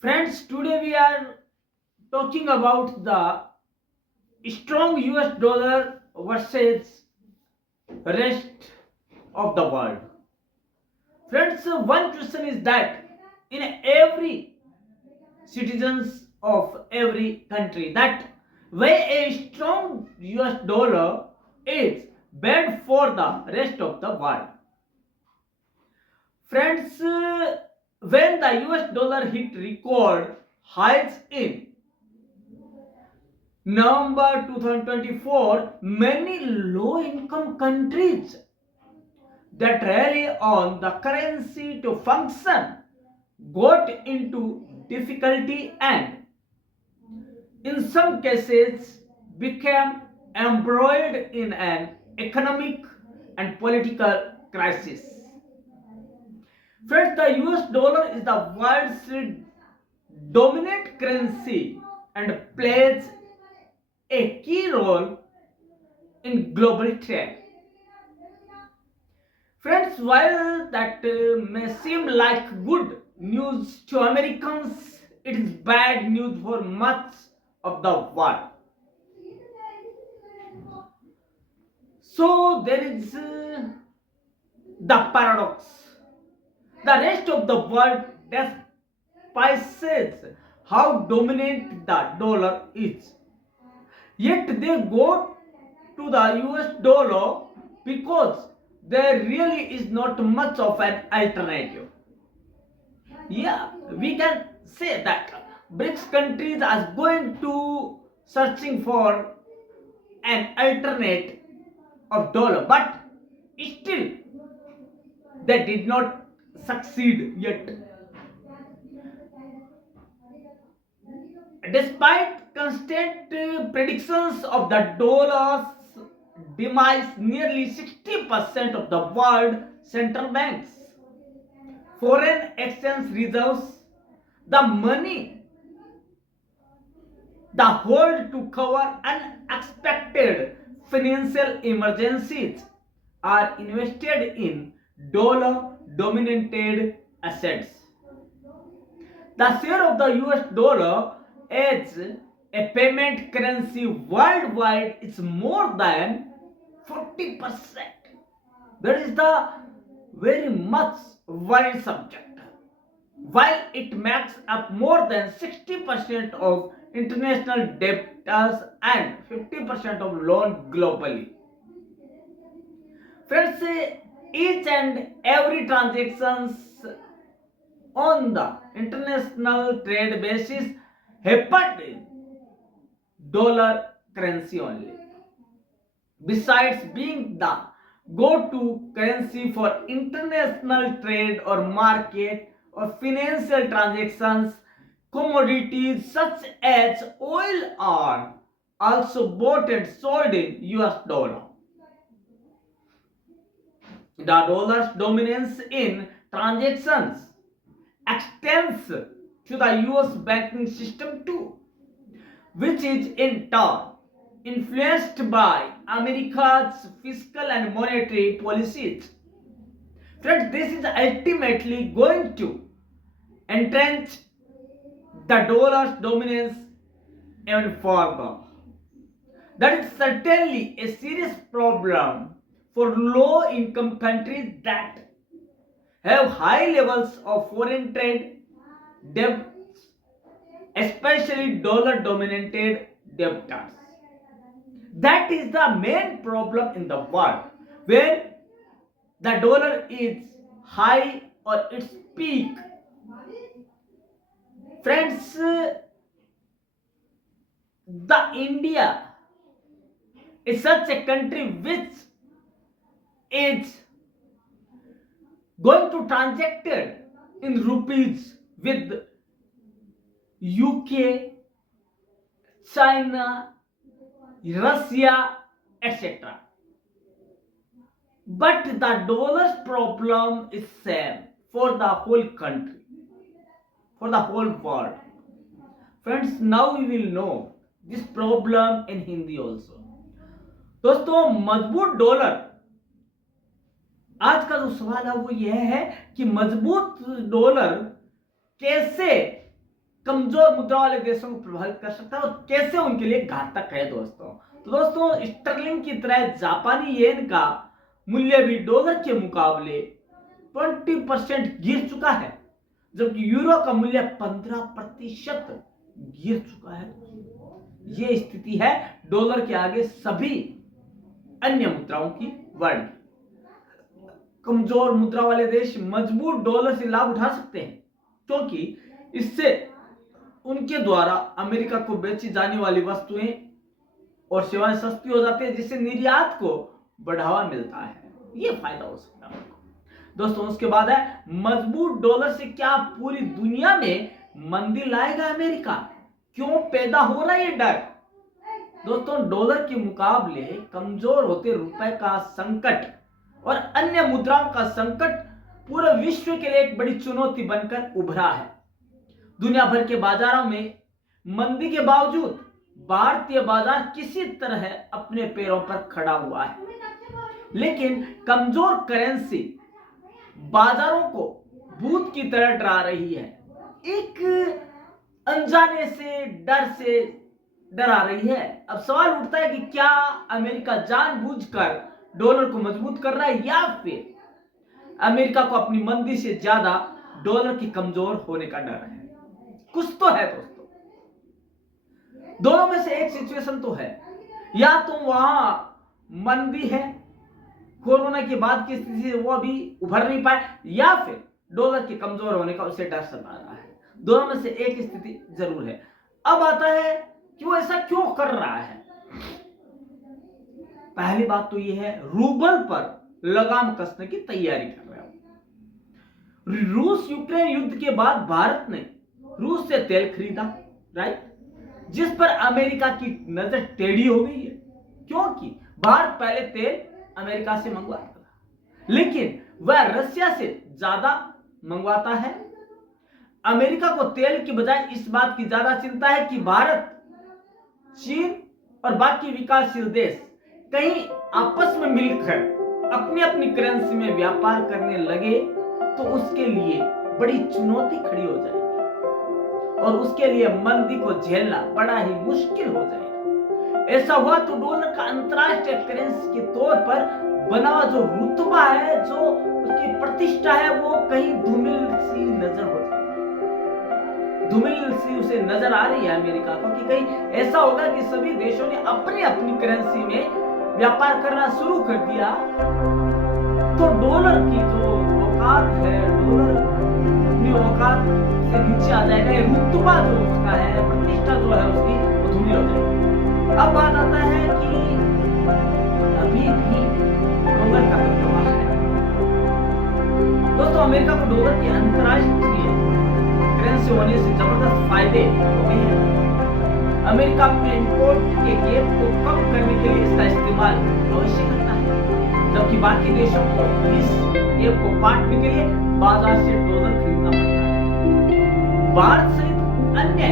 Friends, today we are talking about the strong US dollar versus rest of the world. Friends, one question is that in every citizens of every country that why a strong US dollar is bad for the rest of the world. Friends, when the US dollar hit record highs in November 2024, many low income countries that rely on the currency to function got into difficulty and, in some cases, became embroiled in an economic and political crisis. Friends, the US dollar is the world's dominant currency and plays a key role in global trade. Friends, while that may seem like good news to Americans, it is bad news for much of the world. So there is the paradox. The rest of the world despises how dominant the dollar is. Yet they go to the US dollar because there really is not much of an alternative. Yeah, we can say that BRICS countries are going to searching for an alternate of dollar, but still they did not succeed yet. Despite constant predictions of the dollar's demise, nearly 60% of the world central banks foreign exchange reserves, the money the hold to cover unexpected financial emergencies, are invested in dollar dominated assets. The share of the US dollar as a payment currency worldwide is more than 40%. That is the very much worried subject. While it makes up more than 60% of international debtors and 50% of loan globally. Friends, each and every transactions on the international trade basis happened in dollar currency only. Besides being the go-to currency for international trade or market or financial transactions, commodities such as oil are also bought and sold in US dollar. The dollar's dominance in transactions extends to the US banking system too, which is in turn influenced by America's fiscal and monetary policies. Friends, this is ultimately going to entrench the dollar's dominance even further. That is certainly a serious problem for low income countries that have high levels of foreign trade debt, especially dollar dominated debtors. That is the main problem in the world where the dollar is high or its peak. Friends, the India is such a country which is going to transacted in rupees with UK, China, Russia, etc. But the dollar's problem is same for the whole country, for the whole world. Friends, now we will know this problem in Hindi also. दोस्तों, मजबूत dollar, आज का जो सवाल है वो यह है कि मजबूत डॉलर कैसे कमजोर मुद्रा वाले देशों को प्रभावित कर सकता है और कैसे उनके लिए घातक है दोस्तों। तो दोस्तों स्टर्लिंग की तरह जापानी येन का मूल्य भी डॉलर के मुकाबले 20% गिर चुका है, जबकि यूरो का मूल्य 15% गिर चुका है। यह स्थिति है डॉलर के आगे सभी अन्य मुद्राओं की वर्ल्ड। कमजोर मुद्रा वाले देश मजबूत डॉलर से लाभ उठा सकते हैं, क्योंकि इससे उनके द्वारा अमेरिका को बेची जाने वाली वस्तुएं और सेवाएं सस्ती हो जाती है, जिससे निर्यात को बढ़ावा मिलता है। यह फायदा हो सकता है दोस्तों। उसके बाद है मजबूत डॉलर से क्या पूरी दुनिया में मंदी लाएगा अमेरिका? क्यों पैदा हो रहा है ये डर? दोस्तों डॉलर के मुकाबले कमजोर होते रुपए का संकट और अन्य मुद्राओं का संकट पूरे विश्व के लिए एक बड़ी चुनौती बनकर उभरा है। दुनिया भर के बाजारों में मंदी के बावजूद भारतीय बाजार किसी तरह अपने पैरों पर खड़ा हुआ है, लेकिन कमजोर करेंसी बाजारों को भूत की तरह डरा रही है। एक अनजाने से डरा रही है। अब सवाल उठता है कि क्या अमेरिका जानबूझकर डॉलर को मजबूत कर रहा है, या फिर अमेरिका को अपनी मंदी से ज्यादा डॉलर की कमजोर होने का डर है? कुछ तो है दोस्तों, दोनों में से एक सिचुएशन तो है। या तो वहां मंदी है, कोरोना के बाद की स्थिति से वो अभी उभर नहीं पाए, या फिर डॉलर के कमजोर होने का उसे डर सता रहा है। दोनों में से एक स्थिति जरूर है। अब आता है कि वो ऐसा क्यों कर रहा है। पहली बात तो यह है, रूबल पर लगाम कसने की तैयारी कर रहा है। रूस यूक्रेन युद्ध के बाद भारत ने रूस से तेल खरीदा, राइट, जिस पर अमेरिका की नजर टेढ़ी हो गई है, क्योंकि भारत पहले तेल अमेरिका से मंगवाता था, लेकिन वह रशिया से ज्यादा मंगवाता है। अमेरिका को तेल की बजाय इस बात की ज्यादा चिंता है कि भारत, चीन और बाकी विकासशील देश कहीं आपस में मिलकर अपनी अपनी करेंसी में व्यापार करने लगे तो उसके लिए बड़ी चुनौती खड़ी हो जाएगी और उसके लिए मंदी को झेलना बड़ा ही मुश्किल हो जाएगा। ऐसा हुआ तो डॉलर का अंतरराष्ट्रीय करेंसी के तौर पर बना हुआ जो रुतबा है, जो उसकी प्रतिष्ठा है, वो कहीं धूमिल सी नजर हो जाएगी। धूमिल सी उसे नजर आ रही है अमेरिका को कि कहीं ऐसा होगा कि सभी देशों ने अपनी अपनी करेंसी में व्यापार करना शुरू कर दिया तो डॉलर की जो औकात है, डॉलर अपनी औकात से नीचे आ जाएगा। रुतबा जो उसका है, प्रतिष्ठा जो है उसकी, वो धूमिल हो जाएगी। अब बात आता है कि अभी भी डॉलर का प्रभाव है दोस्तों। अमेरिका को डॉलर के अंतरराष्ट्रीय करेंसी होने से जबरदस्त फायदे हो गए हैं। अमेरिका अपने इंपोर्ट के गैप को कम करने के लिए इसका इस्तेमाल अवश्य करता है, जबकि बाकी देशों को इस गैप को पाटने के लिए बाजार से डॉलर खरीदना पड़ता है। भारत सहित अन्य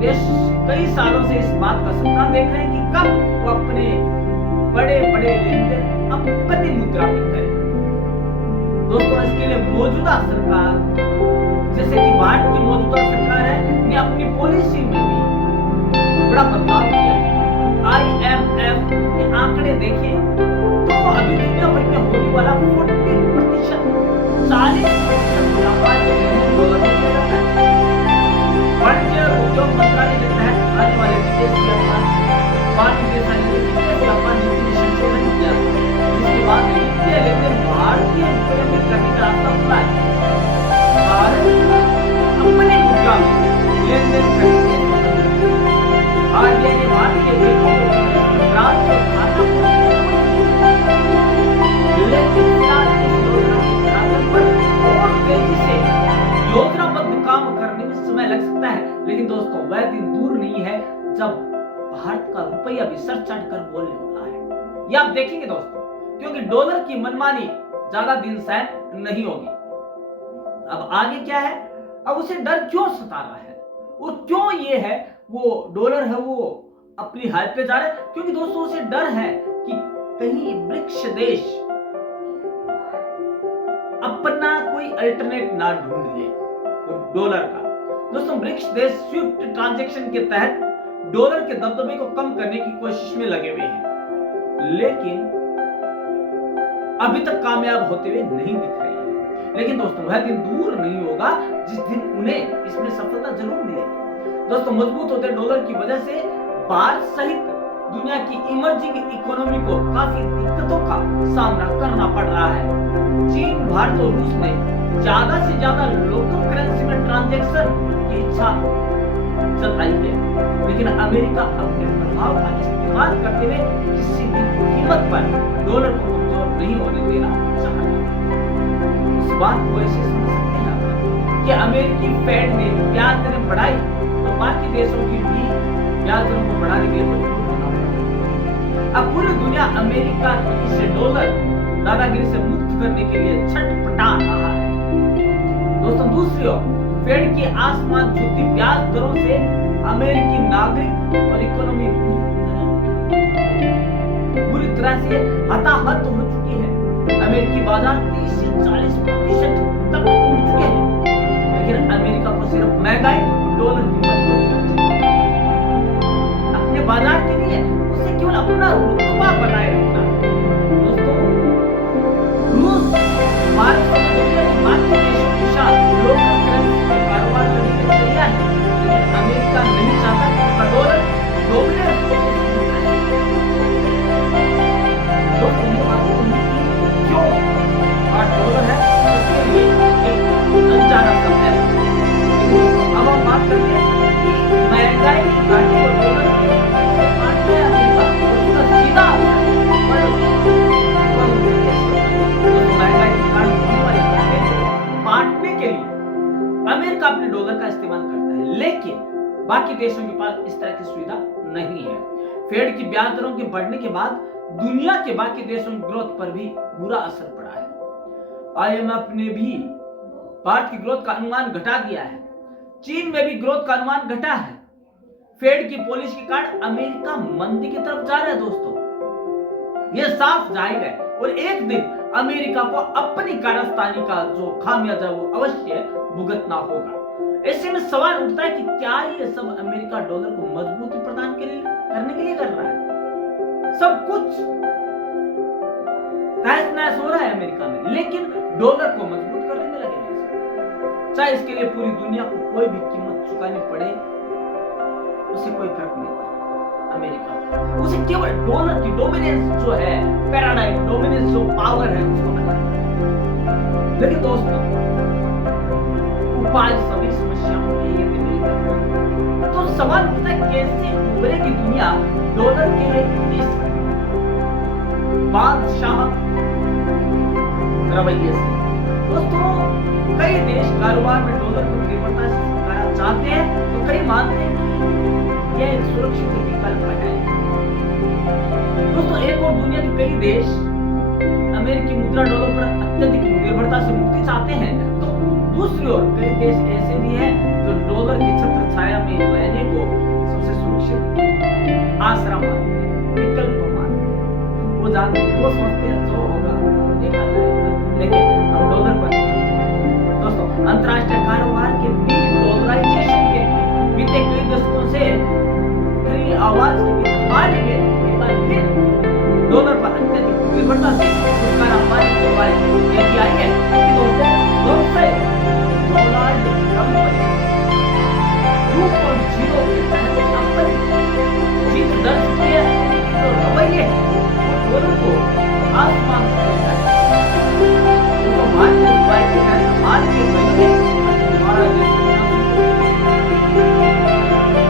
देश कई सालों से इस बात का सपना देख रहे हैं कि कब वो अपने बड़े बड़े लेनदेन अपनी मुद्रा में करें। दोस्तों इसके लिए मौजूदा सरकार, जैसे कि भारत की मौजूदा सरकार है, ने अपनी पॉलिसी में भी बड़ा बदलाव किया है। IMF के आंकड़े देखें तो अभी दुनिया भर में होने वाला 40%, 40% व्यापार डॉलर में किया जाता है। वाणिज्य उद्योग मंत्रालय के तहत आने वाले विदेश व्यापार, भारतीय विदेश व्यापार नीति में संशोधन किया, जिसके बाद वित्तीय लेनदेन भारतीय रुपये में करने का रास्ता खुला है। भारत अपने मुद्रा में लेनदेन करने के RBI ने भारतीय बैंकों को ब्रांच और खाता खोलने लेकिन फिलहाल इस योजना के क्रियान्वयन पर और तेजी से योजनाबद्ध काम करने में समय लग सकता है। लेकिन दोस्तों वह दिन दूर नहीं है जब भारत का रुपया भी सर चढ़कर बोलने वाला है। ये आप देखेंगे दोस्तों, क्योंकि डॉलर की मनमानी ज्यादा दिन सहन नहीं होगी। अब आगे क्या है, अब उसे डर क्यों सता रहा है और क्यों ये है वो डॉलर है वो अपनी हालत पे जा रहा है? क्योंकि दोस्तों उसे डर है कि कहीं ब्रिक्स देश अपना कोई अल्टरनेट ना ढूंढ ले तो डॉलर का, दोस्तों ब्रिक्स देश स्विफ्ट ट्रांजैक्शन के तहत डॉलर के दबदबे को कम करने की कोशिश में लगे हुए हैं, लेकिन अभी तक कामयाब होते हुए नहीं दिख रहे हैं। लेकिन दोस्तों वह दिन दूर नहीं होगा जिस दिन उन्हें इसमें सफलता जरूर मिलेगी। दोस्तों मजबूत होते डॉलर की वजह से भारत सहित दुनिया की इमर्जिंग इकोनॉमी को काफी दिक्कतों का सामना करना पड़ रहा है। चीन, भारत और रूस ने ज्यादा से ज्यादा लोकल करेंसी में ट्रांजैक्शन की इच्छा जताई है, लेकिन अमेरिका अपने प्रभाव का इस्तेमाल करते हुए किसी भी कीमत पर डॉलर को कमजोर नहीं होने देना चाहता। इस बात को ऐसे समझ सकते हैं कि अमेरिकी फेड ने ब्याज दरें बढ़ाई तो बाकी देशों की भी ब्याज दरों को बढ़ाने के लिए मजबूर होना पड़ा। अब पूरी दुनिया अमेरिका की इसे डॉलर दादागिरी से मुक्त करने के लिए छटपटा रहा है। दोस्तों दूसरी ओर फेड की आसमान छूती ब्याज दरों से अमेरिकी नागरिक और इकोनॉमी पूरी तरह से हताहत हो चुकी है। अमेरिकी बाजार 30 से 40% तक टूट चुके हैं, लेकिन अमेरिका को सिर्फ महंगाई डॉलर की मजबूत अपने बाजार के लिए उसे केवल अपना रुतबा बनाए रखना है। दोस्तों रूस, भारत और दुनिया के बाकी देशों के साथ लोकल करेंसी में कारोबार करने के लिए तैयार है, लेकिन अमेरिका नहीं चाहता कि उसका डॉलर डोमिनेट हो। दोस्तों ये बात क्यों डॉलर है उसके लिए एक अनजाना शब्द है। अब हम बात करते हैं कि महंगाई की घाटी और डॉलर के बांटने अमेरिका उसका सीधा महंगाई की घाटी होने वाली घाटी बांटने के लिए अमेरिका अपने डॉलर का इस्तेमाल करता है, लेकिन बाकी देशों के पास इस तरह की सुविधा नहीं है। फेड की ब्याज दरों के बढ़ने के बाद दुनिया के बाकी देशों की ग्रोथ पर भी बुरा असर पड़ा है। आईएमएफ ने भी भारत की ग्रोथ का अनुमान घटा दिया है। चीन में भी ग्रोथ का अनुमान घटा है। फेड की पॉलिसी के कारण अमेरिका मंदी की तरफ जा रहा है। दोस्तों यह साफ जाहिर है और एक दिन अमेरिका को अपनी कारस्तानी का जो खामियाजा वो अवश्य भुगतना होगा। ऐसे में सवाल उठता है कि क्या ये सब अमेरिका डॉलर को मजबूती प्रदान करने के लिए कर रहा है? सब कुछ तहस नहस हो रहा है अमेरिका में, लेकिन डॉलर को मजबूत करने में लगे हैं। चाहे इसके लिए पूरी दुनिया को कोई भी कीमत चुकानी पड़े, उसे कोई फर्क नहीं पड़ता। अमेरिका उसे केवल डॉलर की डोमिनेंस जो है, पैराडाइम डोमिनेंस जो पावर है उसको बनाना। लेकिन दोस्तों उपाय सभी समस्याओं के लिए मिलकर, तो सवाल उठता है कैसे उभरेगी दुनिया डॉलर के इस बादशाह रवैये से। दोस्तों कई देश कारोबार में डॉलर को निर्भरता से छुटकारा चाहते हैं, तो कई मानते हैं कि यह एक सुरक्षित विकल्प है। दोस्तों एक और दुनिया के कई देश अमेरिकी मुद्रा डॉलर पर अत्यधिक निर्भरता से मुक्ति चाहते हैं, तो दूसरी ओर कई देश ऐसे भी हैं जो डॉलर की छत्र छाया में रहने को सबसे सुरक्षित आसरा मानते हैं, विकल्प मानते हैं। वो सोचते हैं जो होगा देखा जाएगा, लेकिन हम डॉलर पर दोस्तों अंतरराष्ट्रीय कारोबार के डॉलराइजेशन के बीते कई दशकों से खरी आवाज के बीच हाल ही में एक बार फिर डॉलर पर अत्यधिक निर्भरता से छुटकारा पाने के बारे में यही आई है कि दोस्तों डोनाल्ड ट्रंप ने 2.0 के तहत अपनी जीत दर्ज की है। तो रवैये डॉलर को आसमान तक ले जाए। तो भारतीय उपाय के तहत हाल के महीने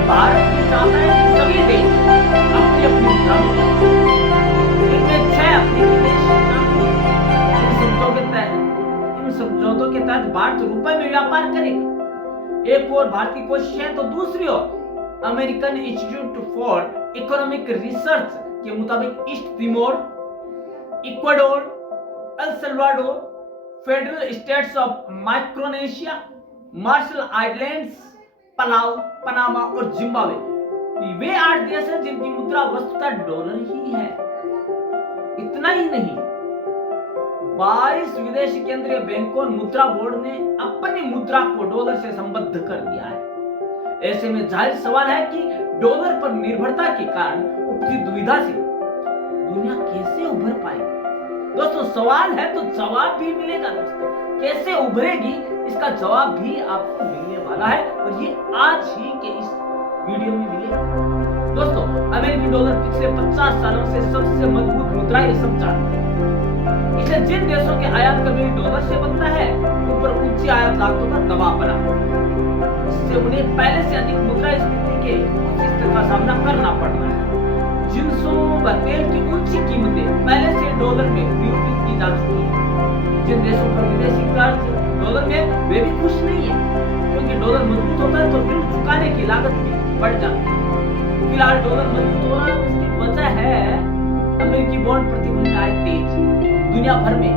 भारत की चाहता है कि सभी देश अपनी अपनी मुद्रा इनमें 6 अफ्रीकी देश समझौतों के तहत भारत रुपए में व्यापार करेगा। एक और भारत की कोशिश है, तो दूसरी ओर American Institute for Economic Research के मुताबिक East Timor, Ecuador, El Salvador, Federal States of Micronesia, Marshall Islands, Palau, Panama और जिम्बाब्वे वे 8 देश हैं जिनकी मुद्रा वस्तुतः डॉलर ही है। इतना ही नहीं, 22 विदेशी केंद्रीय बैंकों मुद्रा बोर्ड ने अपनी मुद्रा मुद्रा को डॉलर से संबद्ध कर दिया है। ऐसे में जाहिर सवाल है कि डॉलर पर निर्भरता के कारण उपजी दुविधा से दुनिया कैसे उभर पाएगी। दोस्तों सवाल है तो जवाब भी मिलेगा। दोस्तों कैसे उभरेगी इसका जवाब भी आपको मिलने वाला है और ये आज ही के इस वीडियो में मिलेगा। दोस्तों अमेरिकी डॉलर पिछले 50 सालों से सबसे मजबूत मुद्रा ये सब जानते हैं। इसलिए जिन देशों के आयात का बिल डॉलर से बनता है उन पर ऊंची आयात लागतों का दबाव बना जिससे उन्हें पहले से अधिक मुद्रास्फीति के उच्च स्तर का सामना करना पड़ रहा है। जिनसों व तेल की ऊंची कीमतें पहले से डॉलर में निरूपित की जा चुकी है। जिन देशों पर विदेशी कर्ज डॉलर में वे भी खुश नहीं है क्योंकि डॉलर मजबूत होता है तो ऋण चुकाने की लागत भी बढ़ जाती है। फिलहाल डॉलर मजबूत हो रहा है उसकी वजह है अमेरिकी बॉन्ड प्रतिबंध आय तेज। दुनिया भर में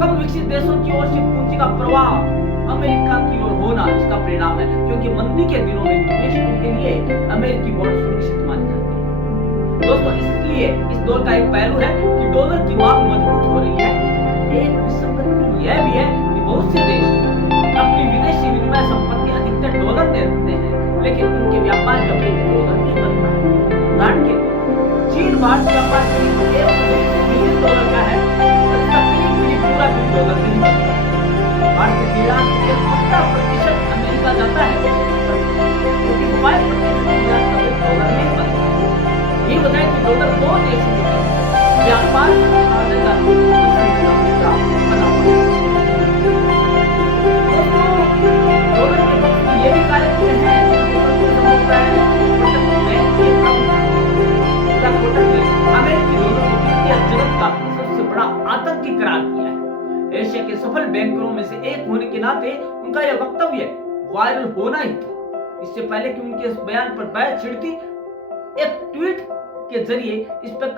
कम विकसित देशों की ओर से पूंजी का प्रवाह अमेरिका की ओर होना इसका परिणाम है क्योंकि मंदी के दिनों में निवेशकों के लिए अमेरिकी बॉन्ड सुरक्षित माने जाते हैं। दोस्तों इसलिए इस दौर का एक पहलू है कि डॉलर की मांग मजबूत हो रही है। एक विसंगति यह भी है कि बहुत से देश अपनी विदेशी विनिमय संपत्ति अधिकतर डॉलर में रखते हैं लेकिन उनके व्यापार का बिल डॉलर में बनता है। उदाहरण के लिए चीन भारत व्यापार करीब $1 बिलियन का है और इसका करीब पूरा बिल डॉलर में ही बनता है। भारत के निर्यात के 70% अमेरिका जाता है, 55% निर्यात का बिल डॉलर में ही बनता है। ये वजह है कि डॉलर दो देशों में व्यापार साझेदार बना हुआ है। डॉलर के पक्ष में ये भी कार्य है अमेरिकी डॉलर को वित्तीय जगत का सबसे बड़ा आतंकी करार किया है। एशिया के सफल बैंकरों में से एक होने के नाते उनका यह वक्तव्य वायरल होना ही था। इससे पहले कि उनके इस बयान पर बहस छिड़ती, एक ट्वीट के जरिए इस पर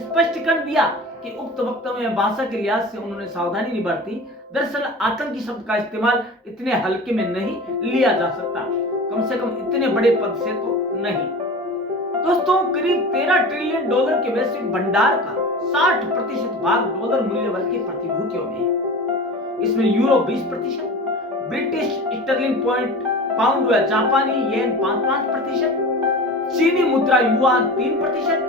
स्पष्टीकरण दिया कि उक्त वक्तव्य में भाषा के लिहाज से उन्होंने सावधानी नहीं बरती। दरअसल आतंकी शब्द का इस्तेमाल इतने हल्के में नहीं लिया जा सकता, कम से कम इतने बड़े पद से तो नहीं। दोस्तों करीब $13 ट्रिलियन के वैश्विक भंडार का 60% भाग डॉलर मूल्य वर्ग की प्रतिभूतियों में है। इसमें यूरो 20%, ब्रिटिश स्टर्लिंग पाउंड व जापानी येन 5%, चीनी मुद्रा युआन 3%,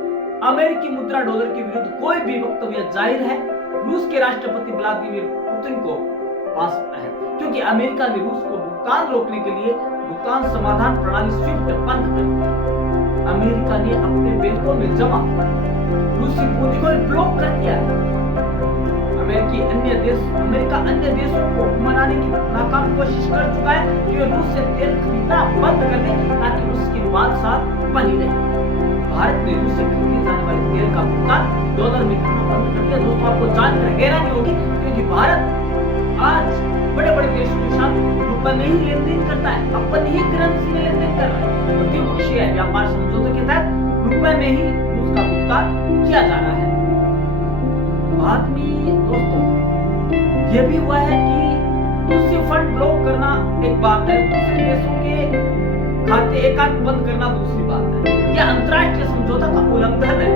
अमेरिकी मुद्रा डॉलर के विरुद्ध कोई भी वक्तव्य जाहिर है रूस के राष्ट्रपति व्लादिमीर पुतिन को पा सकता है क्योंकि अमेरिका ने रूस को भुगतान रोकने के लिए भुगतान समाधान प्रणाली स्विफ्ट बंद कर दी। अमेरिका ने अपने बैंकों में जमा रूसी पूंजी को ब्लॉक कर दिया है। अमेरिका अन्य देशों को मनाने की नाकाम कोशिश कर चुका है कि वे रूस से तेल खरीदना बंद कर दें ताकि उसकी बादशाह बनी रहे। भारत ने रूस से खरीदे जाने वाले तेल का भुगतान डॉलर में करना बंद कर दिया। दोस्तों आपको जानकर हैरानी होगी क्योंकि भारत आज बड़े बड़े देशों के साथ रुपए में ही लेन देन करता है, अपनी ही करेंसी में लेन देन कर रहा है। द्विपक्षीय व्यापार समझौते के तहत रुपए में ही रूस का भुगतान किया जा रहा है। बाद में दोस्तों ये भी हुआ है कि रूसी फंड ब्लॉक करना एक बात है, दूसरे देशों के खाते एकांत बंद करना दूसरी बात है। यह अंतर्राष्ट्रीय समझौता का उल्लंघन है।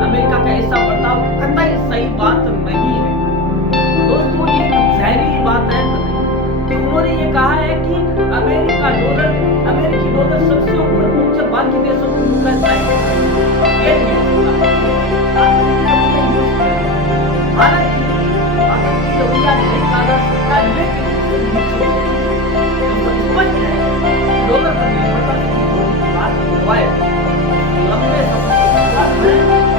अमेरिका का ऐसा बर्ताव कतई सही बात नहीं है। दोस्तों ये जहरीली बात है कि उन्होंने ये कहा है कि अमेरिकी डॉलर सबसे ऊपर पहुंचे बाकी देशों की मुद्रा चाहिए। हालांकि आतंकी रवैया नहीं कहा जा सकता लेकिन स्पष्ट है डॉलर पर निर्भरता की बात हुआ है। लंबे समय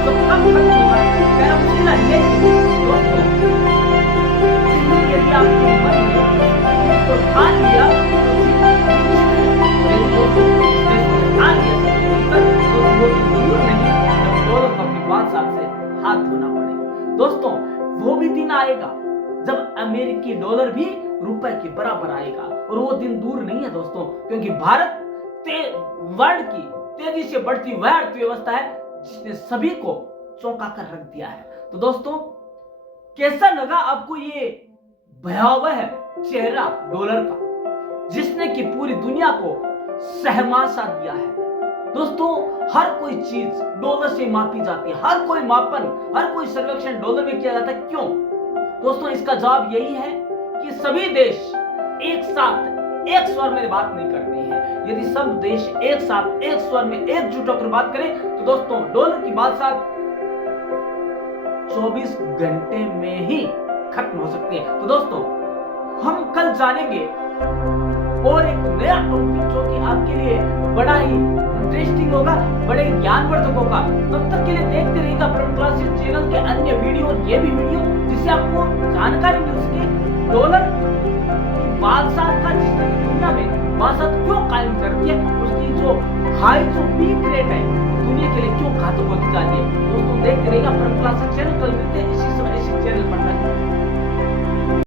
तो कम खत्म होगा कहना मुश्किल है लेकिन दोस्तों यदि आपकी तो ठान लिया हाथ धोना पड़ेगा। दोस्तों वो भी दिन आएगा जब अमेरिकी डॉलर भी रुपए के बराबर आएगा और वो दिन दूर नहीं है दोस्तों क्योंकि भारत वर्ल्ड की तेजी से बढ़ती वह अर्थव्यवस्था है जिसने सभी को चौंका कर रख दिया है। तो दोस्तों कैसा लगा आपको ये भयावह चेहरा डॉलर का जिसने कि पूरी दुनिया को सहमासा दिया है। दोस्तों हर कोई चीज डॉलर से मापी जाती है, हर कोई मापन, हर कोई सर्वेक्षण डॉलर में किया जाता है। क्यों दोस्तों? इसका जवाब यही है कि सभी देश साथ एक स्वर में बात नहीं करते हैं। यदि सब देश एक साथ एक स्वर में एकजुट होकर बात करें तो दोस्तों डॉलर की बादशाह 24 घंटे में ही खत्म हो सकती है। तो दोस्तों हम कल जानेंगे और एक नया टॉपिक जो कि आपके लिए बड़ा ही इंटरेस्टिंग होगा, बड़े ज्ञानवर्धक होगा। तब तक के लिए देखते रहिएगा परम क्लासेस चैनल के अन्य वीडियो, ये भी वीडियो जिससे आपको जानकारी मिल सके डॉलर की बादशाह का जिसने दुनिया में बादशाह क्यों कायम कर दिया, उसकी जो हाई जो पीक रेट है दुनिया के लिए क्यों घातक होती जा रही है। दोस्तों देखते रहिएगा परम क्लासेस चैनल। कल मिलते हैं इसी समय इसी चैनल पर।